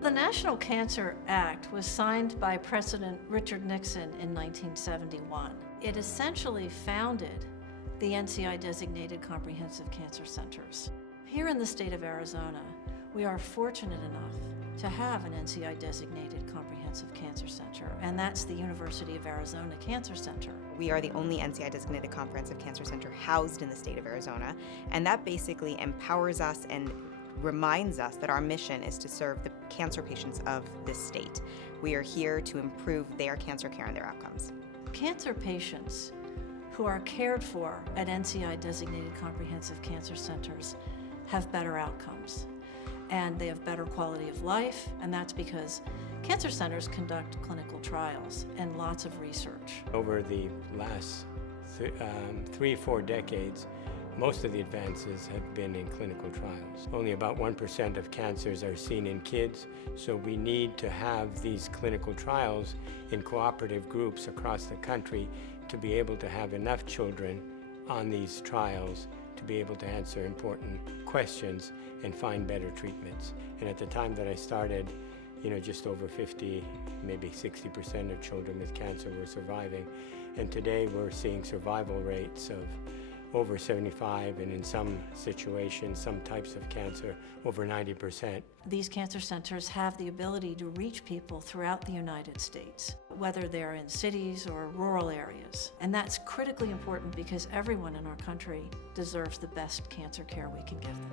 The National Cancer Act was signed by President Richard Nixon in 1971. It essentially founded the NCI-designated comprehensive cancer centers. Here in the state of Arizona, we are fortunate enough to have an NCI-designated comprehensive cancer center, and that's the University of Arizona Cancer Center. We are the only NCI-designated comprehensive cancer center housed in the state of Arizona, and that basically empowers us and reminds us that our mission is to serve the cancer patients of this state. We are here to improve their cancer care and their outcomes. Cancer patients who are cared for at NCI-designated comprehensive cancer centers have better outcomes, and they have better quality of life, and that's because cancer centers conduct clinical trials and lots of research. Over the last 3 or 4 decades, most of the advances have been in clinical trials. Only about 1% of cancers are seen in kids, so we need to have these clinical trials in cooperative groups across the country to be able to have enough children on these trials to be able to answer important questions and find better treatments. And at the time that I started, just over 50, maybe 60% of children with cancer were surviving. And today we're seeing survival rates of over 75, and in some situations, some types of cancer, over 90%. These cancer centers have the ability to reach people throughout the United States, whether they're in cities or rural areas. And that's critically important because everyone in our country deserves the best cancer care we can give them.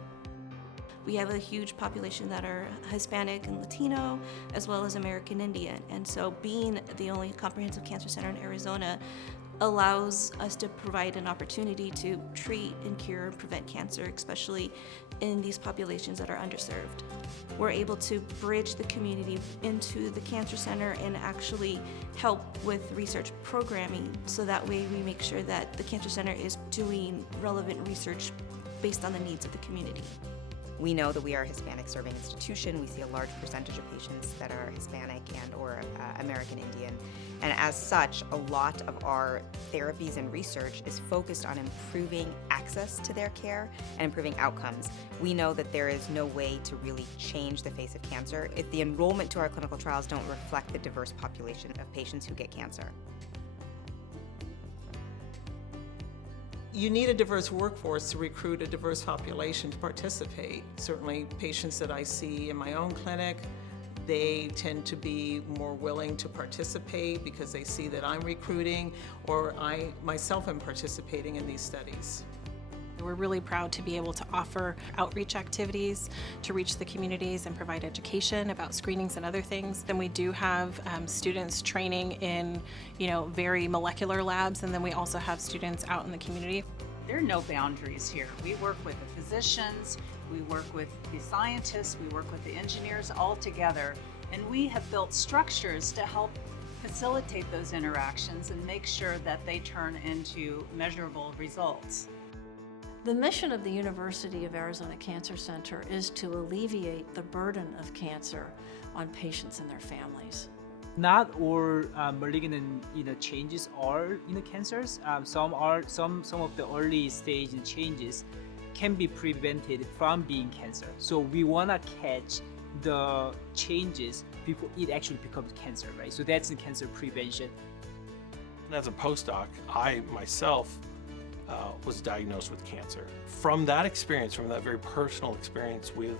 We have a huge population that are Hispanic and Latino, as well as American Indian. And so being the only comprehensive cancer center in Arizona allows us to provide an opportunity to treat and cure and prevent cancer, especially in these populations that are underserved. We're able to bridge the community into the cancer center and actually help with research programming, so that way we make sure that the cancer center is doing relevant research based on the needs of the community. We know that we are a Hispanic serving institution. We see a large percentage of patients that are Hispanic and or American Indian. And as such, a lot of our therapies and research is focused on improving access to their care and improving outcomes. We know that there is no way to really change the face of cancer if the enrollment to our clinical trials don't reflect the diverse population of patients who get cancer. You need a diverse workforce to recruit a diverse population to participate. Certainly patients that I see in my own clinic, they tend to be more willing to participate because they see that I'm recruiting, or I myself am participating in these studies. We're really proud to be able to offer outreach activities to reach the communities and provide education about screenings and other things. Then we do have students training in, very molecular labs, and then we also have students out in the community. There are no boundaries here. We work with the physicians, we work with the scientists, we work with the engineers all together, and we have built structures to help facilitate those interactions and make sure that they turn into measurable results. The mission of the University of Arizona Cancer Center is to alleviate the burden of cancer on patients and their families. Not all malignant changes are cancers. Some of the early stage changes can be prevented from being cancer. So we want to catch the changes before it actually becomes cancer, right? So that's in cancer prevention. As a postdoc, I myself was diagnosed with cancer. From that experience, from that very personal experience with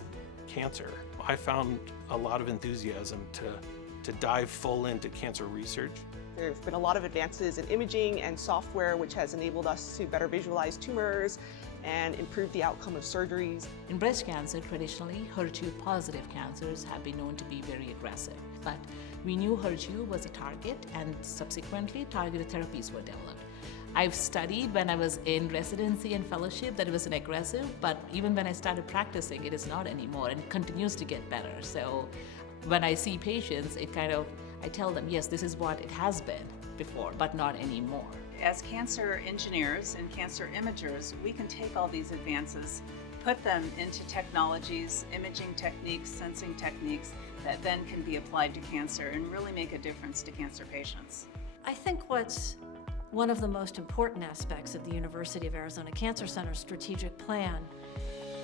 cancer, I found a lot of enthusiasm to dive full into cancer research. There have been a lot of advances in imaging and software which has enabled us to better visualize tumors and improve the outcome of surgeries. In breast cancer, traditionally, HER2-positive cancers have been known to be very aggressive. But we knew HER2 was a target, and subsequently targeted therapies were developed. I've studied when I was in residency and fellowship that it was an aggressive, but even when I started practicing, it is not anymore and continues to get better. So when I see patients, I tell them, yes, this is what it has been before, but not anymore. As cancer engineers and cancer imagers, we can take all these advances, put them into technologies, imaging techniques, sensing techniques that then can be applied to cancer and really make a difference to cancer patients. I think what's one of the most important aspects of the University of Arizona Cancer Center's strategic plan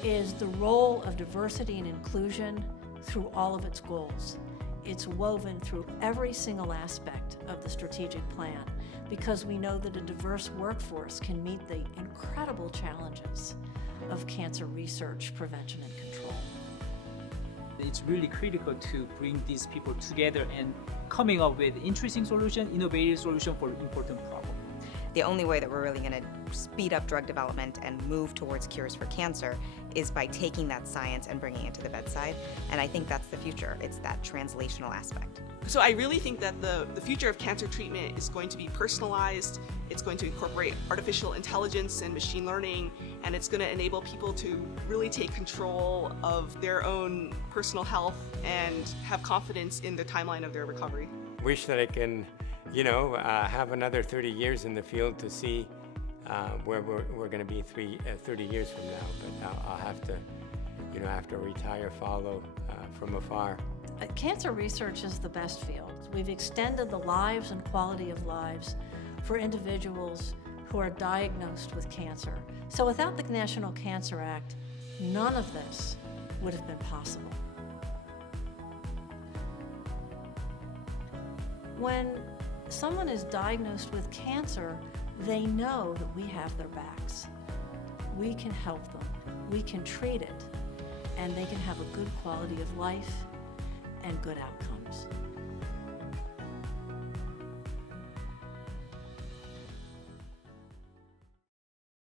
is the role of diversity and inclusion through all of its goals. It's woven through every single aspect of the strategic plan because we know that a diverse workforce can meet the incredible challenges of cancer research, prevention, and control. It's really critical to bring these people together and coming up with interesting solution, innovative solution for important problem. The only way that we're really going to speed up drug development and move towards cures for cancer is by taking that science and bringing it to the bedside. And I think that's the future. It's that translational aspect. So I really think that the future of cancer treatment is going to be personalized. It's going to incorporate artificial intelligence and machine learning, and it's going to enable people to really take control of their own personal health and have confidence in the timeline of their recovery. Wish that I can, have another 30 years in the field to see where we're going to be 30 years from now. But I'll have to, after I retire, follow from afar. Cancer research is the best field. We've extended the lives and quality of lives for individuals who are diagnosed with cancer. So without the National Cancer Act, none of this would have been possible. When someone is diagnosed with cancer, they know that we have their backs. We can help them, we can treat it, and they can have a good quality of life and good outcomes.